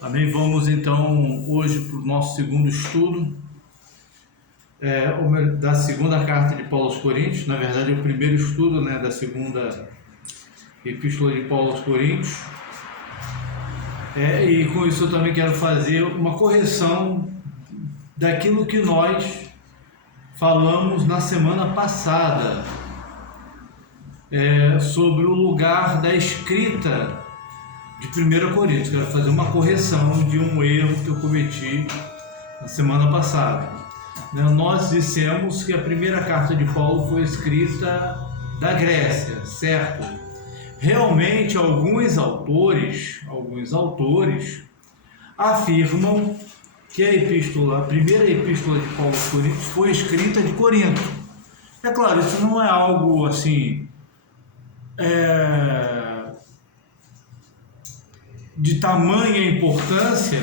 Amém? Vamos então hoje para o nosso segundo estudo da segunda carta de Paulo aos Coríntios. Na verdade, é o primeiro estudo da segunda epístola de Paulo aos Coríntios. E com isso eu também quero fazer uma correção daquilo que nós falamos na semana passada sobre o lugar da escrita de 1 Coríntios. Quero fazer uma correção de um erro que eu cometi na semana passada. Nós dissemos que a primeira carta de Paulo foi escrita da Grécia, certo? Realmente alguns autores afirmam que a primeira epístola de Paulo aos Coríntios foi escrita de Corinto. É claro, isso não é algo assim de tamanha importância,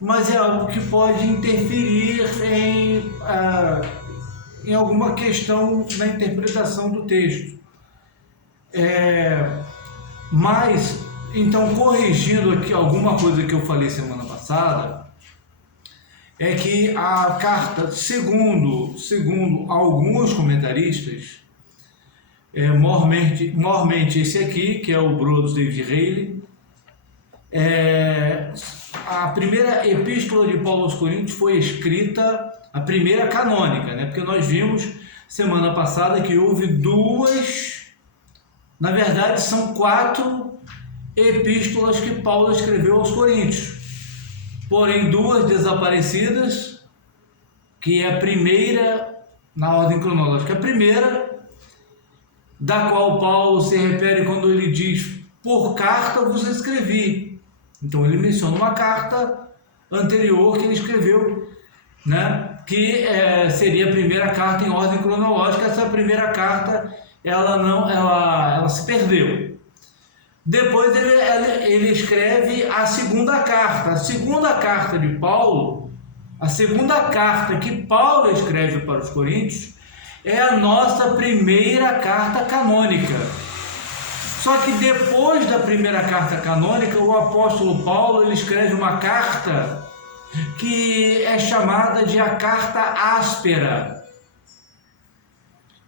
mas é algo que pode interferir em alguma questão na interpretação do texto. Mas, então, corrigindo aqui alguma coisa que eu falei semana passada, é que a carta, segundo alguns comentaristas, maiormente esse aqui, que é o Brodus David Haley, a primeira epístola de Paulo aos Coríntios foi escrita, a primeira canônica, porque nós vimos semana passada que houve duas, na verdade são 4 epístolas que Paulo escreveu aos Coríntios, porém 2 desaparecidas, que é a primeira, na ordem cronológica, a primeira, da qual Paulo se refere quando ele diz: por carta vos escrevi. Então ele menciona uma carta anterior que ele escreveu, que seria a primeira carta em ordem cronológica. Essa primeira carta ela se perdeu. Depois ele escreve a segunda carta de Paulo. A segunda carta que Paulo escreve para os Coríntios é a nossa primeira carta canônica. Só que depois da primeira carta canônica, o apóstolo Paulo ele escreve uma carta que é chamada de a carta áspera,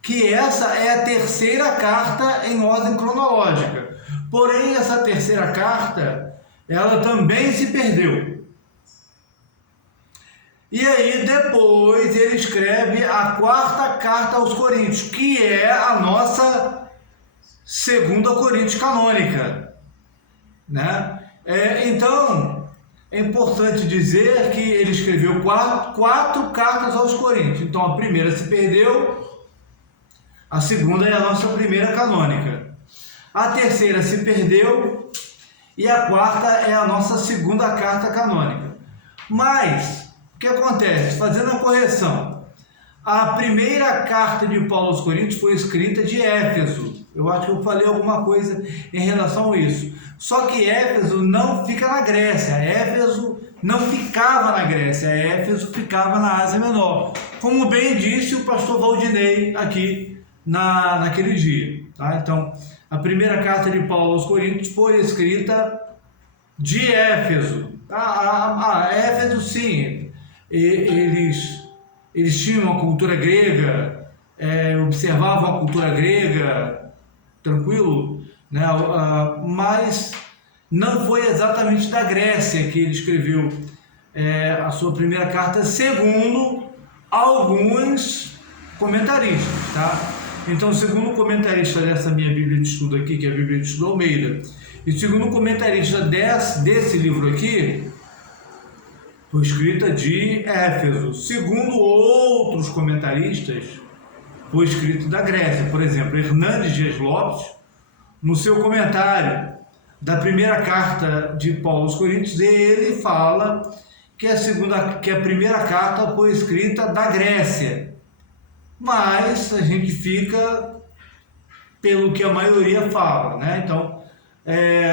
que essa é a terceira carta em ordem cronológica. Porém, essa terceira carta, ela também se perdeu. E aí depois ele escreve a quarta carta aos Coríntios, que é a nossa segunda Coríntios canônica, então é importante dizer que ele escreveu quatro cartas aos Coríntios. Então a primeira se perdeu, a segunda é a nossa primeira canônica, a terceira se perdeu e a quarta é a nossa segunda carta canônica. Mas o que acontece? Fazendo a correção, a primeira carta de Paulo aos Coríntios foi escrita de Éfeso. Eu acho que eu falei alguma coisa em relação a isso. Só que Éfeso não fica na Grécia. Éfeso não ficava na Grécia. Éfeso ficava na Ásia Menor. Como bem disse o pastor Valdinei aqui naquele dia. Então, a primeira carta de Paulo aos Coríntios foi escrita de Éfeso. Éfeso, sim. Eles tinham uma cultura grega, observavam a cultura grega, tranquilo, mas não foi exatamente da Grécia que ele escreveu a sua primeira carta, segundo alguns comentaristas, Então, segundo o comentarista dessa minha Bíblia de Estudo aqui, que é a Bíblia de Estudo Almeida, e segundo o comentarista desse livro aqui, foi escrita de Éfeso. Segundo outros comentaristas, foi escrito da Grécia. Por exemplo, Hernandes Dias Lopes, no seu comentário da primeira carta de Paulo aos Coríntios, ele fala que a primeira carta foi escrita da Grécia. Mas a gente fica pelo que a maioria fala, Então,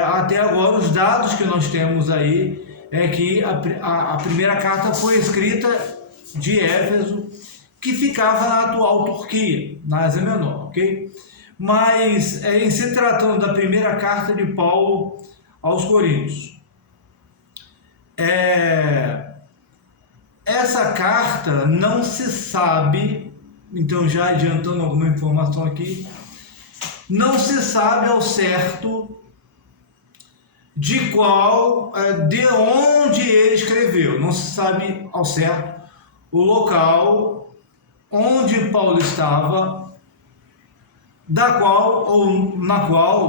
até agora, os dados que nós temos aí é que a primeira carta foi escrita de Éfeso, que ficava na atual Turquia, na Ásia Menor, ok? Mas, em se tratando da primeira carta de Paulo aos Coríntios, essa carta não se sabe, então já adiantando alguma informação aqui, não se sabe ao certo de onde ele escreveu, não se sabe ao certo o local onde Paulo estava,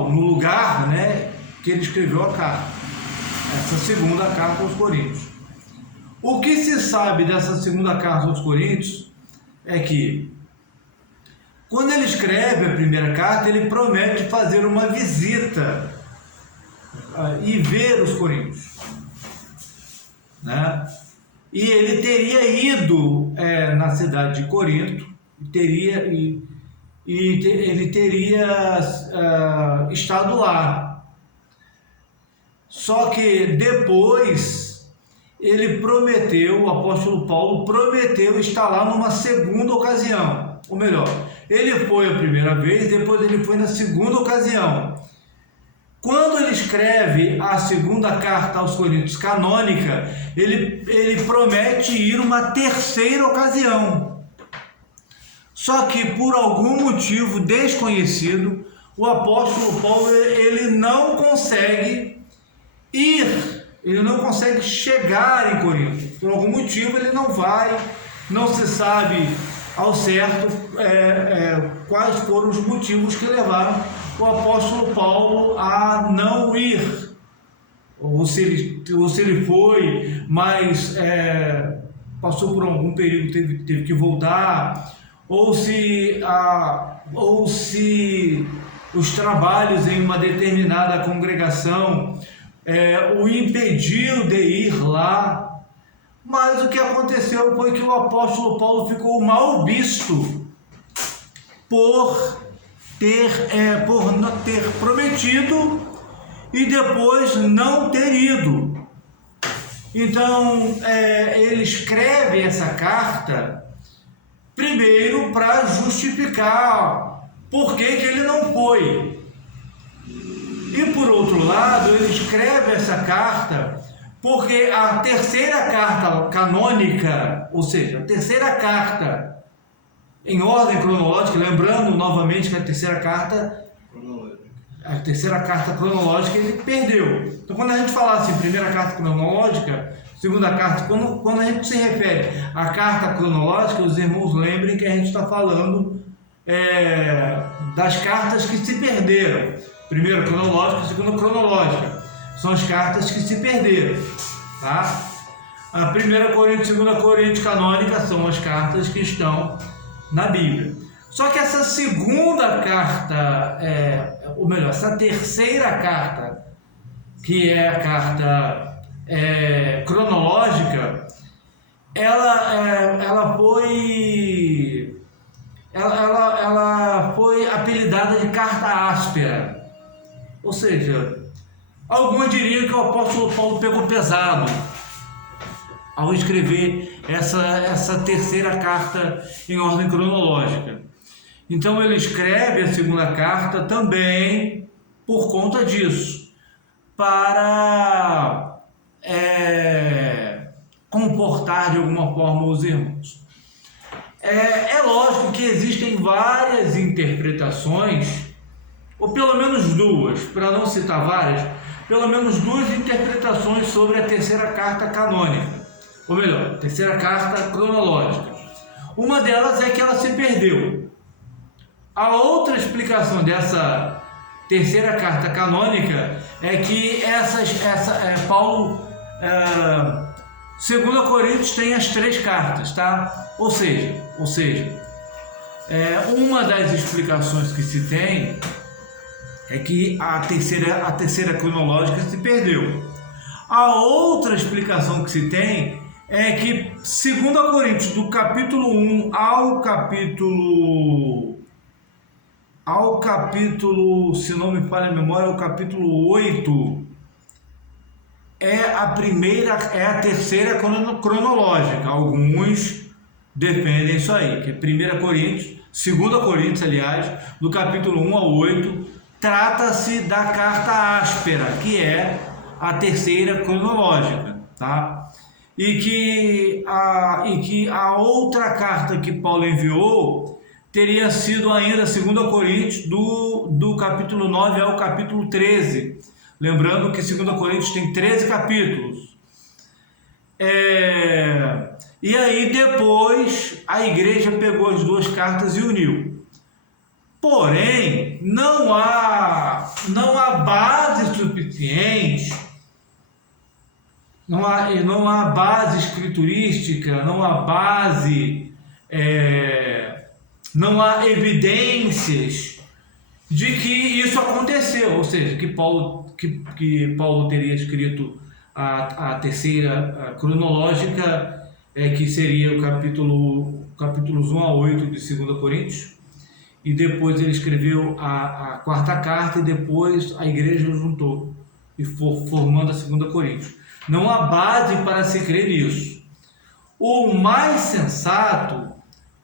no lugar, né, que ele escreveu a carta, essa segunda carta aos Coríntios. O que se sabe dessa segunda carta aos Coríntios é que, quando ele escreve a primeira carta, ele promete fazer uma visita e ver os coríntios, né? E ele teria ido na cidade de Corinto, ele teria estado lá. Só que depois o apóstolo Paulo prometeu estar lá numa segunda ocasião. Ou melhor, ele foi a primeira vez, depois ele foi na segunda ocasião. Quando ele escreve a segunda carta aos Coríntios canônica, ele promete ir uma terceira ocasião. Só que por algum motivo desconhecido, o apóstolo Paulo ele não consegue ir, ele não consegue chegar em Corinto. Por algum motivo ele não vai, não se sabe ao certo quais foram os motivos que levaram o apóstolo Paulo a não ir, ou se ele foi, mas passou por algum período, teve que voltar, ou se os trabalhos em uma determinada congregação o impediu de ir lá. Mas o que aconteceu foi que o apóstolo Paulo ficou mal visto por ter prometido e depois não ter ido. Então, ele escreve essa carta primeiro para justificar por que ele não foi. E por outro lado, ele escreve essa carta porque a terceira carta canônica, ou seja, a terceira carta em ordem cronológica, lembrando novamente que a terceira carta cronológica ele perdeu. Então, quando a gente fala assim, primeira carta cronológica, segunda carta, quando a gente se refere à carta cronológica, os irmãos lembrem que a gente está falando das cartas que se perderam. Primeira cronológica, segunda cronológica. São as cartas que se perderam, tá? A primeira Coríntios e segunda Coríntios canônica são as cartas que estão na Bíblia. Só que essa segunda carta, ou melhor, essa terceira carta, que é a carta cronológica, ela foi apelidada de carta áspera. Ou seja, alguns diriam que o apóstolo Paulo pegou pesado ao escrever essa terceira carta em ordem cronológica. Então ele escreve a segunda carta também por conta disso, para comportar de alguma forma os irmãos. É lógico que existem várias interpretações, ou pelo menos duas, para não citar várias, pelo menos duas interpretações sobre a terceira carta canônica, ou melhor, terceira carta cronológica. Uma delas é que ela se perdeu. A outra explicação dessa terceira carta canônica é que Paulo, 2 Coríntios tem as três cartas, tá? Ou seja, uma das explicações que se tem é que a terceira cronológica se perdeu. A outra explicação que se tem é que 2 Coríntios, do capítulo 1 ao capítulo, se não me falha a memória, o capítulo 8, é a terceira cronológica. Alguns defendem isso aí, que 2 Coríntios, aliás, do capítulo 1 ao 8, trata-se da carta áspera, que é a terceira cronológica, tá? E que a outra carta que Paulo enviou teria sido ainda 2 Coríntios, do capítulo 9 ao capítulo 13. Lembrando que 2 Coríntios tem 13 capítulos. E aí depois a igreja pegou as duas cartas e uniu. Porém, não há base suficiente, não há base escriturística, não há base, não há evidências de que isso aconteceu, ou seja, que Paulo teria escrito a terceira cronológica, que seria o capítulos 1 a 8 de 2 Coríntios, e depois ele escreveu a quarta carta e depois a igreja juntou e formando a 2 Coríntios. Não há base para se crer nisso. O mais sensato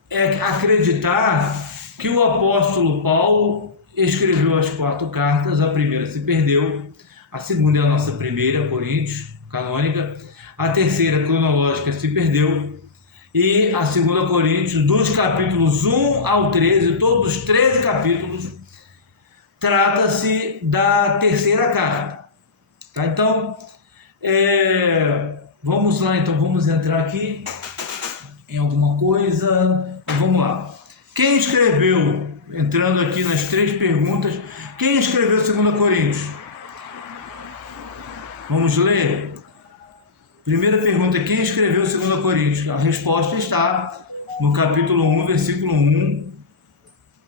é acreditar que o apóstolo Paulo escreveu as 4 cartas. A primeira se perdeu, a segunda é a nossa primeira, Coríntios, canônica, a terceira cronológica se perdeu, e a 2 Coríntios, dos capítulos 1 ao 13, todos os 13 capítulos, trata-se da terceira carta. Tá? Então, vamos lá, vamos entrar aqui em alguma coisa. Vamos lá. Quem escreveu, entrando aqui nas 3 perguntas, quem escreveu 2 Coríntios? Vamos ler? Primeira pergunta, quem escreveu 2 Coríntios? A resposta está no capítulo 1, versículo 1.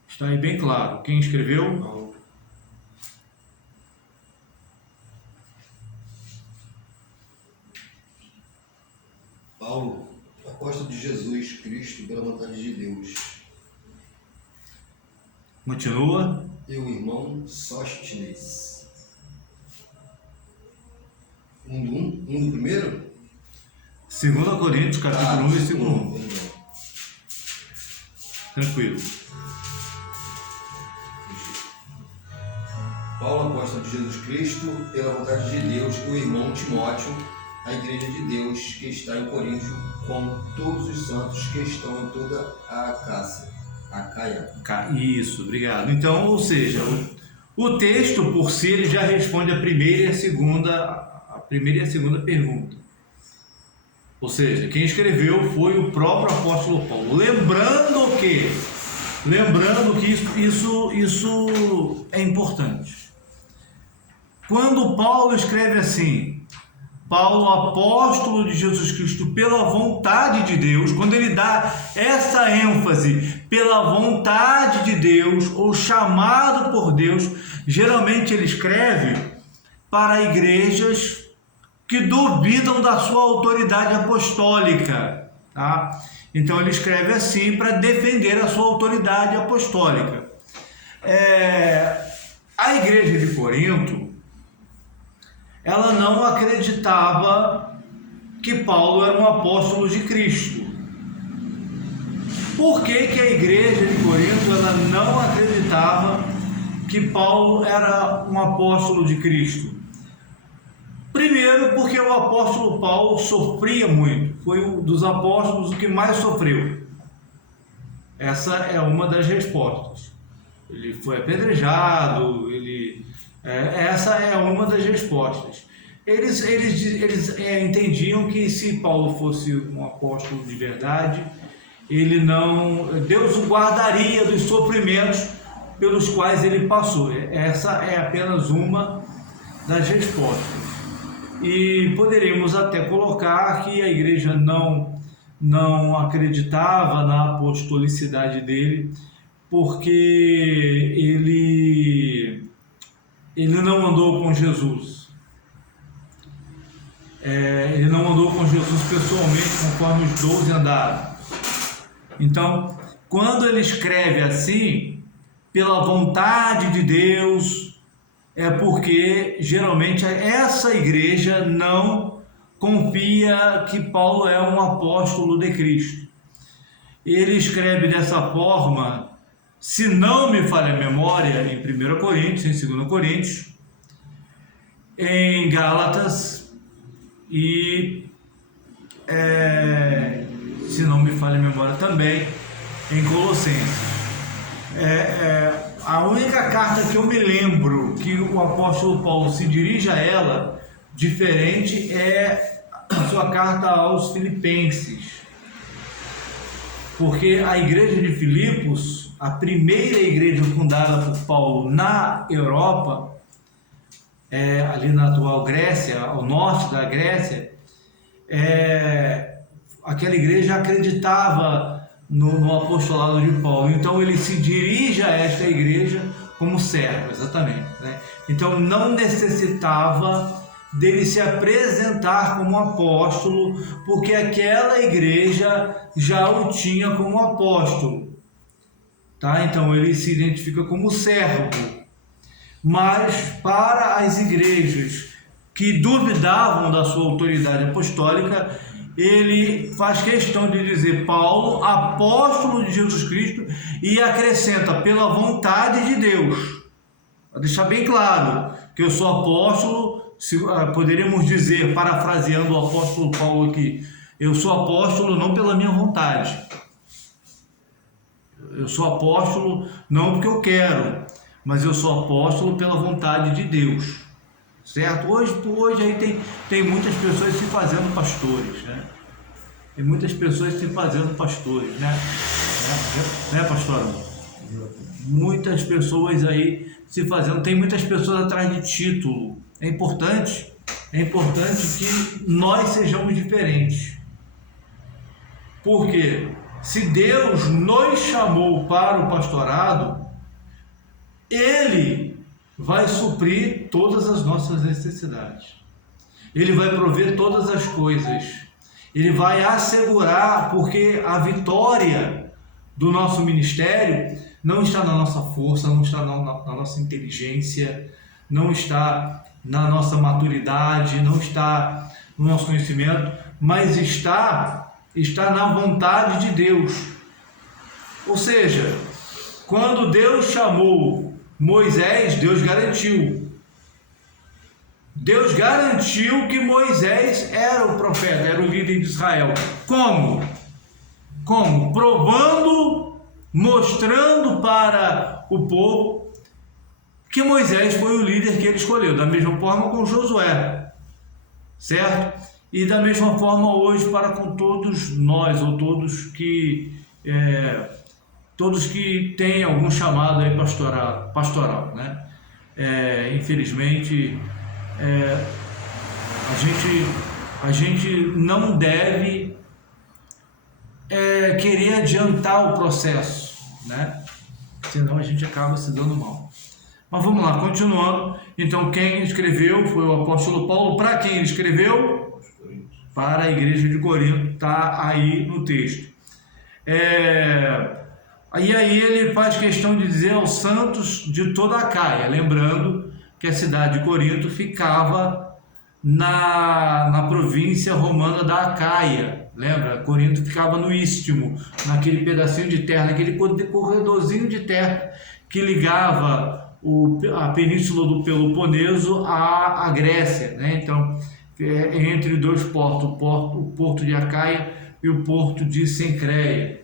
Está aí bem claro. Quem escreveu? Paulo, apóstolo de Jesus Cristo, pela vontade de Deus. Continua. E o irmão Sóstenes. Um do primeiro? 2 Coríntios, capítulo 1, versículo 1. Tranquilo. Paulo, apóstolo de Jesus Cristo, pela vontade de Deus, e o irmão Timóteo, a igreja de Deus que está em Coríntio, com todos os santos que estão em toda a Acaia. Isso, obrigado. Então, ou seja, o texto por si ele já responde a primeira e a segunda pergunta. Ou seja, quem escreveu foi o próprio apóstolo Paulo. Lembrando que isso é importante. Quando Paulo escreve assim, Paulo, apóstolo de Jesus Cristo, pela vontade de Deus, quando ele dá essa ênfase, pela vontade de Deus, ou chamado por Deus, geralmente ele escreve para igrejas que duvidam da sua autoridade apostólica, tá? Então ele escreve assim para defender a sua autoridade apostólica. A igreja de Corinto, ela não acreditava que Paulo era um apóstolo de Cristo. Por que a igreja de Corinto ela não acreditava que Paulo era um apóstolo de Cristo? Primeiro, porque o apóstolo Paulo sofria muito. Foi um dos apóstolos o que mais sofreu. Essa é uma das respostas. Ele foi apedrejado, essa é uma das respostas. Eles entendiam que se Paulo fosse um apóstolo de verdade, Deus o guardaria dos sofrimentos pelos quais ele passou. Essa é apenas uma das respostas. E poderíamos até colocar que a igreja não acreditava na apostolicidade dele, porque ele não andou com Jesus. Ele não andou com Jesus pessoalmente, conforme os 12 andaram. Então, quando ele escreve assim, pela vontade de Deus, é porque geralmente essa igreja não confia que Paulo é um apóstolo de Cristo. Ele escreve dessa forma, se não me falha a memória, em 1 Coríntios, em 2 Coríntios, em Gálatas e, se não me falha a memória também, em Colossenses. A única carta que eu me lembro que o apóstolo Paulo se dirige a ela, diferente, é a sua carta aos Filipenses. Porque a igreja de Filipos, a primeira igreja fundada por Paulo na Europa, ali na atual Grécia, ao norte da Grécia, aquela igreja acreditava no apostolado de Paulo. Então ele se dirige a esta igreja como servo, exatamente, né? Então não necessitava dele se apresentar como apóstolo, porque aquela igreja já o tinha como apóstolo, tá? Então ele se identifica como servo. Mas para as igrejas que duvidavam da sua autoridade apostólica, ele faz questão de dizer Paulo, apóstolo de Jesus Cristo, e acrescenta pela vontade de Deus. Para deixar bem claro que eu sou apóstolo, poderíamos dizer, parafraseando o apóstolo Paulo aqui, eu sou apóstolo não pela minha vontade. Eu sou apóstolo não porque eu quero, mas eu sou apóstolo pela vontade de Deus, certo? Hoje aí tem muitas pessoas se fazendo pastores, né? Tem muitas pessoas se fazendo pastores, né? Né, pastor? Muitas pessoas aí se fazendo, tem muitas pessoas atrás de título. É importante que nós sejamos diferentes. Porque se Deus nos chamou para o pastorado, Ele vai suprir todas as nossas necessidades. Ele vai prover todas as coisas. Ele vai assegurar, porque a vitória do nosso ministério não está na nossa força, não está na nossa inteligência, não está na nossa maturidade, não está no nosso conhecimento, mas está na vontade de Deus. Ou seja, quando Deus chamou Moisés, Deus garantiu. Deus garantiu que Moisés era o profeta, era o líder de Israel. Como? Provando, mostrando para o povo que Moisés foi o líder que ele escolheu. Da mesma forma com Josué, certo? E da mesma forma hoje para com todos nós, ou todos que têm algum chamado aí pastoral, né? Infelizmente, a gente não deve querer adiantar o processo, né? Senão a gente acaba se dando mal. Mas vamos lá, continuando. Então, quem escreveu foi o apóstolo Paulo. Para quem ele escreveu? Para a igreja de Corinto, está aí no texto. E aí ele faz questão de dizer aos santos de toda a Caia, lembrando que a cidade de Corinto ficava na província romana da Acaia. Lembra? Corinto ficava no Istmo, naquele pedacinho de terra, naquele corredorzinho de terra que ligava a península do Peloponeso à Grécia, né? Então, entre dois portos, o porto de Acaia e o porto de Cencreia.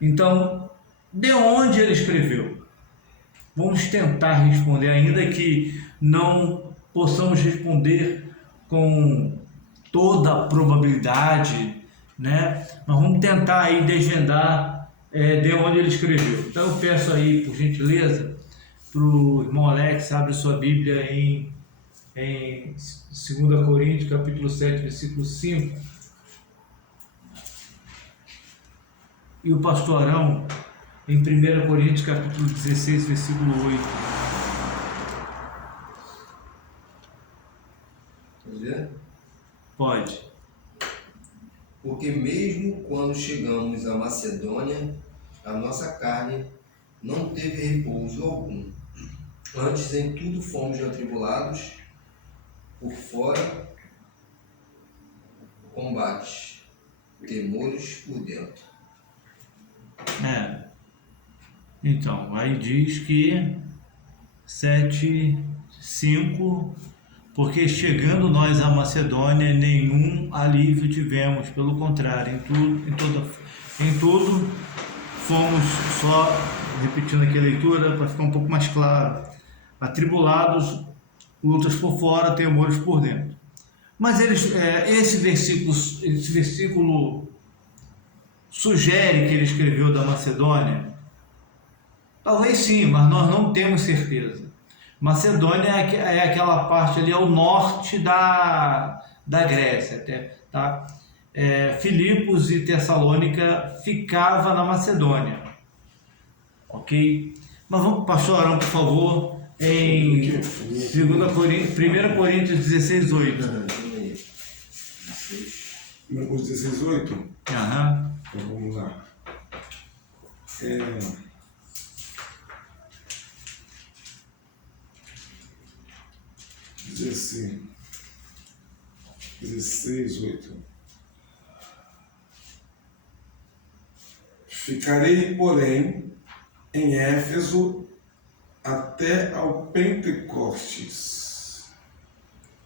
Então, de onde ele escreveu? Vamos tentar responder, ainda que não possamos responder com toda a probabilidade, né? Mas vamos tentar aí desvendar de onde ele escreveu. Então eu peço aí, por gentileza, para o irmão Alex, abre sua Bíblia em 2 Coríntios, capítulo 7, versículo 5. E o pastor Arão em 1 Coríntios, capítulo 16, versículo 8. Pode ver? Pode. Porque mesmo quando chegamos à Macedônia, a nossa carne não teve repouso algum. Antes, em tudo fomos atribulados, por fora, combates, temores por dentro. Então, aí diz que 7:5 porque chegando nós à Macedônia, nenhum alívio tivemos, pelo contrário, em tudo fomos, só repetindo aqui a leitura para ficar um pouco mais claro, atribulados, lutas por fora, temores por dentro. Mas esse versículo sugere que ele escreveu da Macedônia? Talvez sim, mas nós não temos certeza. Macedônia é aquela parte ali ao norte da Grécia, tá? Filipos e Tessalônica ficava na Macedônia, ok? Mas vamos, pastor Arão, por favor, em 1 Coríntios 16:8. Os 16:8? Aham. Então vamos lá. Diz assim, 16:8. Ficarei, porém, em Éfeso até ao Pentecostes.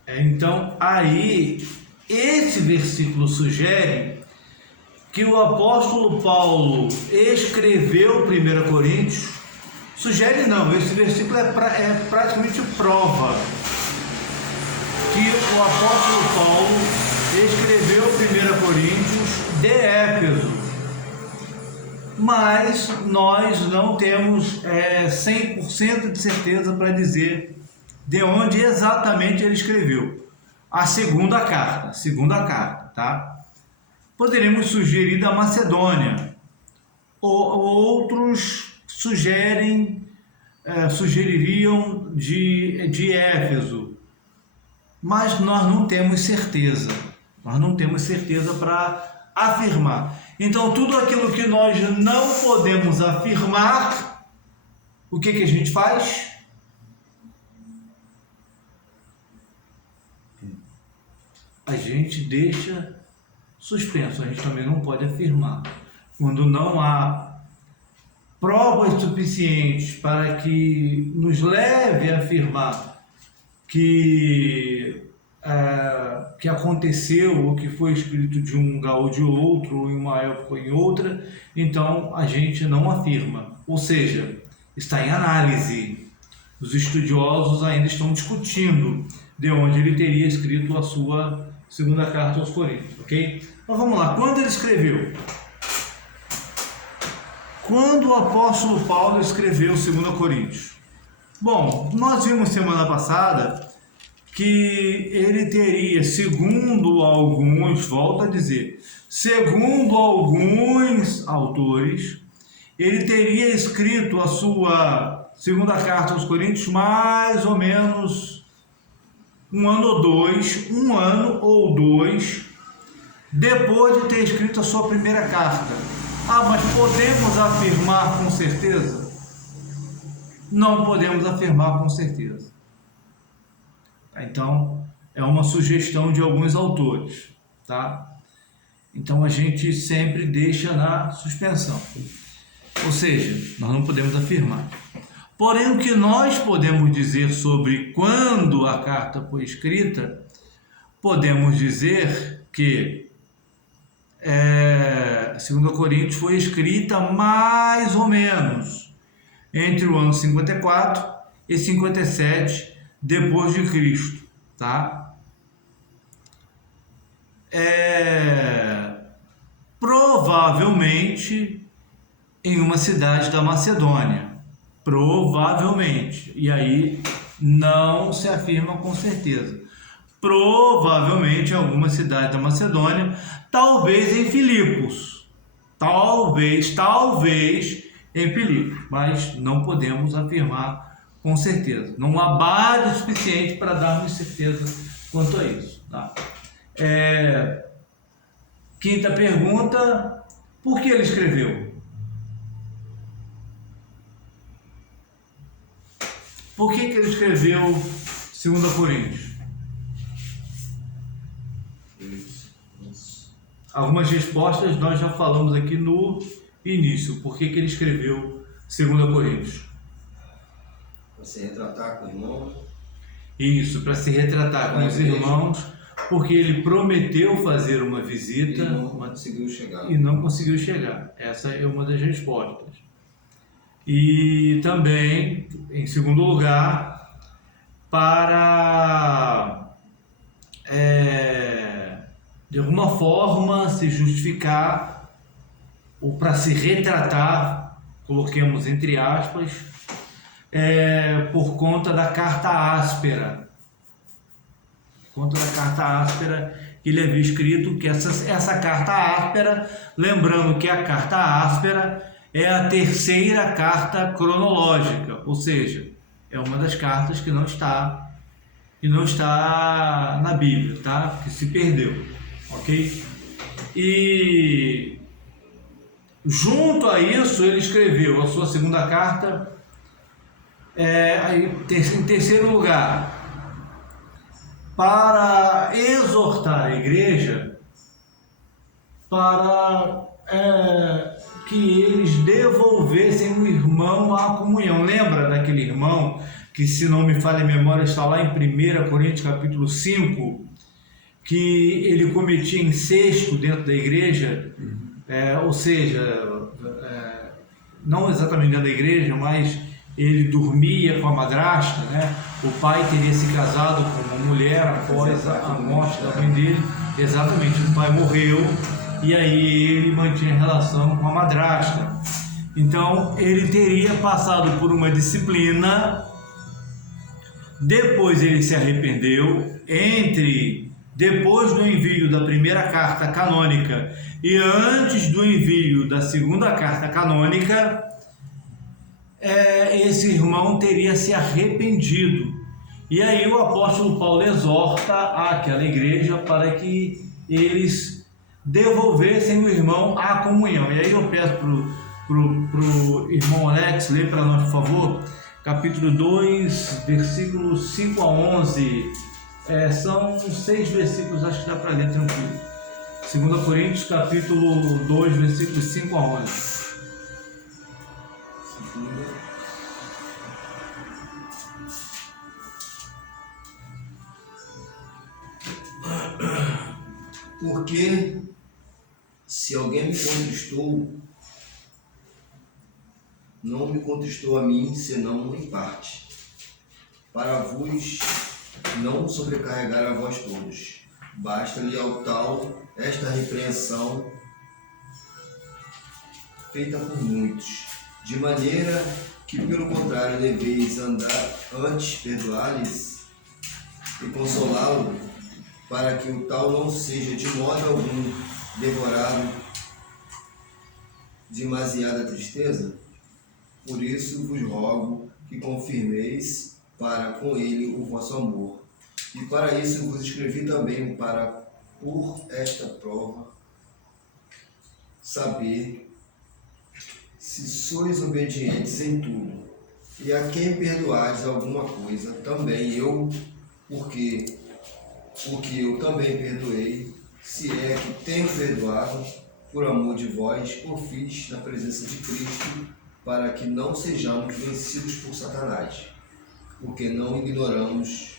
Então, aí, esse versículo sugere que o apóstolo Paulo escreveu 1 Coríntios. Sugere não, esse versículo é praticamente prova que o apóstolo Paulo escreveu 1 Coríntios de Éfeso, mas nós não temos 100% de certeza para dizer de onde exatamente ele escreveu. A segunda carta, tá? Poderíamos sugerir da Macedônia, outros sugeririam de Éfeso, mas nós não temos certeza para afirmar. Então, tudo aquilo que nós não podemos afirmar, o que a gente faz? A gente deixa suspenso, a gente também não pode afirmar. Quando não há provas suficientes para que nos leve a afirmar que aconteceu ou que foi escrito de um lugar ou de outro, ou em uma época ou em outra, então a gente não afirma. Ou seja, está em análise. Os estudiosos ainda estão discutindo de onde ele teria escrito a sua segunda carta aos Coríntios, ok? Então vamos lá, quando ele escreveu? Quando o apóstolo Paulo escreveu 2 Coríntios? Bom, nós vimos semana passada que ele teria, segundo alguns, volto a dizer, segundo alguns autores, ele teria escrito a sua segunda carta aos Coríntios mais ou menos um ano ou dois, depois de ter escrito a sua primeira carta. Mas podemos afirmar com certeza? Não podemos afirmar com certeza. Então, é uma sugestão de alguns autores, tá? Então, a gente sempre deixa na suspensão. Ou seja, nós não podemos afirmar. Porém, o que nós podemos dizer sobre quando a carta foi escrita, podemos dizer que 2 Coríntios foi escrita mais ou menos entre o ano 54 e 57 depois de Cristo, tá? Provavelmente em uma cidade da Macedônia, provavelmente, e aí não se afirma com certeza, provavelmente em alguma cidade da Macedônia, talvez em Filipos, talvez em Filipos, mas não podemos afirmar com certeza. Não há base suficiente para darmos certeza quanto a isso, tá? Quinta pergunta: por que ele escreveu? Por que ele escreveu 2 Coríntios? Algumas respostas nós já falamos aqui no início. Por que ele escreveu 2 Coríntios? Para se retratar com o irmão. Isso, para se retratar com Na os igreja. irmãos, porque ele prometeu fazer uma visita E não conseguiu chegar. e não conseguiu chegar. Essa é uma das respostas. E também, em segundo lugar, para, de alguma forma, se justificar ou para se retratar, coloquemos entre aspas, por conta da carta áspera. Por conta da carta áspera que ele havia escrito, que essa carta áspera, lembrando que a carta áspera é a terceira carta cronológica, ou seja, é uma das cartas que não está na Bíblia, tá? Que se perdeu, ok? E junto a isso ele escreveu a sua segunda carta, em terceiro lugar, para exortar a igreja para que eles devolvessem o irmão à comunhão. Lembra daquele irmão que, se não me falha a memória, está lá em 1 Coríntios capítulo 5, que ele cometia incesto dentro da igreja, ou seja, não exatamente dentro da igreja, mas ele dormia com a madrasta, né? O pai teria se casado com uma mulher após a morte da mãe dele. Exatamente, o pai morreu e aí ele mantinha relação com a madrasta. Então ele teria passado por uma disciplina, depois ele se arrependeu, depois do envio da primeira carta canônica e antes do envio da segunda carta canônica, esse irmão teria se arrependido. E aí o apóstolo Paulo exorta aquela igreja para que eles devolvessem o irmão à comunhão. E aí eu peço pro irmão Alex ler para nós, por favor, capítulo 2, versículos 5 a 11. São 6 versículos, acho que dá para ler tranquilo. 2 Coríntios, capítulo 2, versículos 5 a 11. Porque se alguém me contristou, não me contristou a mim, senão em parte, para vos não sobrecarregar a vós todos. Basta-lhe ao tal esta repreensão feita por muitos, de maneira que, pelo contrário, deveis andar antes, perdoar-lhes e consolá-lo, para que o tal não seja de modo algum devorado de demasiada tristeza. Por isso vos rogo que confirmeis para com ele o vosso amor. E para isso vos escrevi também, para por esta prova saber se sois obedientes em tudo. E a quem perdoardes alguma coisa, também eu, porque eu também perdoei, se é que tenho perdoado, por amor de vós, o fiz na presença de Cristo, para que não sejamos vencidos por Satanás, porque não ignoramos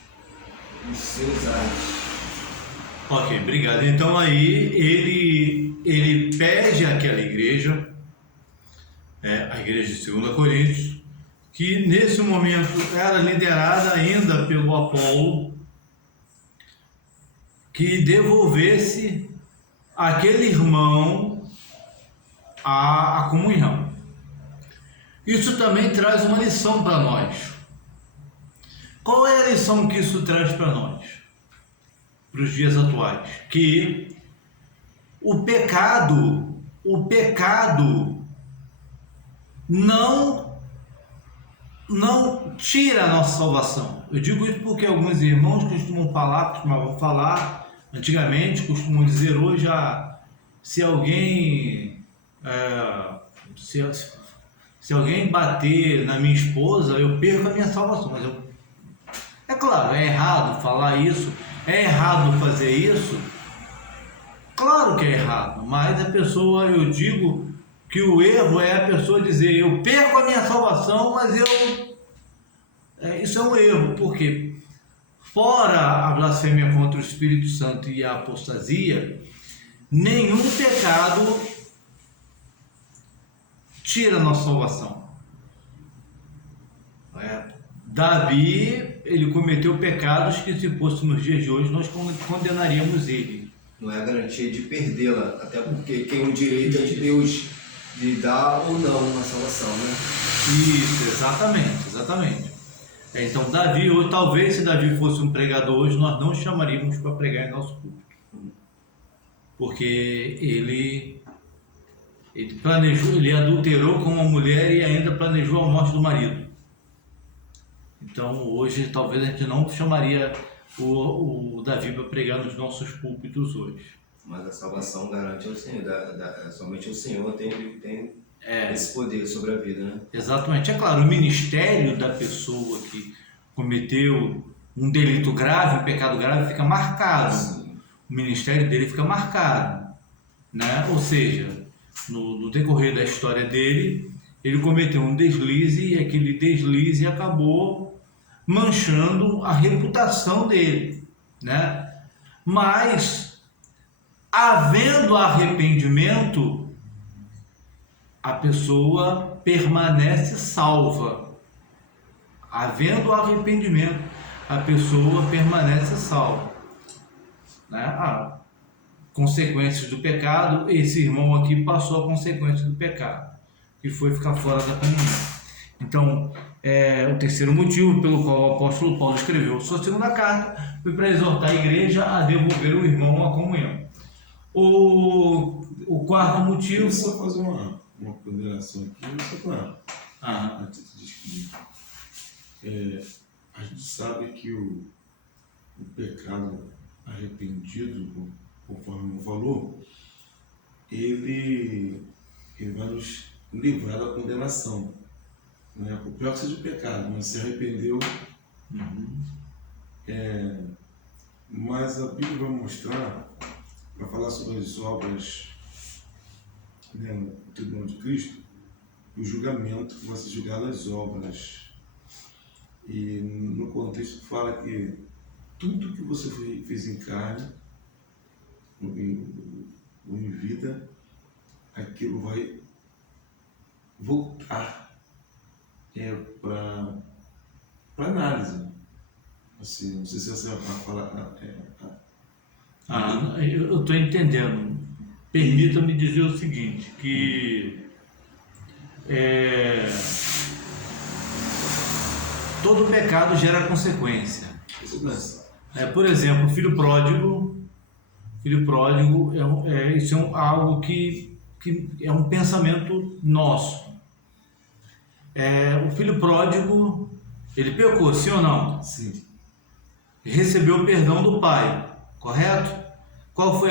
os seus atos. Ok, obrigado. Então aí ele pede àquela igreja, a igreja de 2 Coríntios, que nesse momento era liderada ainda pelo Apolo, que devolvesse aquele irmão à comunhão. Isso também traz uma lição para nós. Qual é a lição que isso traz para nós, para os dias atuais? Que o pecado não tira a nossa salvação. Eu digo isso porque alguns irmãos costumavam falar, antigamente, costumam dizer hoje, se alguém se alguém bater na minha esposa, eu perco a minha salvação. Mas é claro, é errado falar isso, é errado fazer isso, claro que é errado, mas a pessoa, eu digo que o erro é a pessoa dizer, eu perco a minha salvação, mas isso é um erro. Por quê? fora a blasfêmia contra o Espírito Santo e a apostasia, nenhum pecado tira a nossa salvação. Davi, ele cometeu pecados que, se fosse nos dias de hoje, nós condenaríamos ele. Não é a garantia de perdê-la, até porque quem o direito é de Deus de dar ou não uma salvação, né? Isso, exatamente. Então, Davi, ou talvez se Davi fosse um pregador hoje, nós não chamaríamos para pregar em nosso púlpito. Porque ele planejou, ele adulterou com uma mulher e ainda planejou a morte do marido. Então, hoje, talvez a gente não chamaria o Davi para pregar nos nossos púlpitos hoje. Mas a salvação garante ao Senhor, somente o Senhor tem esse poder sobre a vida, né? Exatamente. É claro, o ministério da pessoa que cometeu um delito grave, um pecado grave, fica marcado. Sim. O ministério dele fica marcado, né? Ou seja, no decorrer da história dele, ele cometeu um deslize e aquele deslize acabou manchando a reputação dele, né? Mas, havendo arrependimento, a pessoa permanece salva. Havendo arrependimento, a pessoa permanece salva, né? Consequências do pecado, esse irmão aqui passou a consequência do pecado, que foi ficar fora da comunhão. Então, o terceiro motivo pelo qual o apóstolo Paulo escreveu sua segunda carta foi para exortar a igreja a devolver o irmão à comunhão. O quarto motivo... Eu só fazer uma ponderação aqui, só para antes de explicar. A gente sabe que o pecado arrependido, conforme o falou, ele vai nos livrar da condenação. Né? O pior que seja o pecado, mas se arrependeu. Mas a Bíblia vai mostrar, para falar sobre as obras, né, no tribunal de Cristo, o julgamento vai ser julgado as obras. E no contexto fala que tudo que você fez em carne, ou em vida, aquilo vai voltar para análise. Assim, não sei se essa é a fala. Eu estou entendendo. Permita-me dizer o seguinte, que todo pecado gera consequência. Por exemplo, filho pródigo isso é algo que é um pensamento nosso. O filho pródigo, ele pecou, sim ou não? Sim. Recebeu o perdão do pai, correto? Qual foi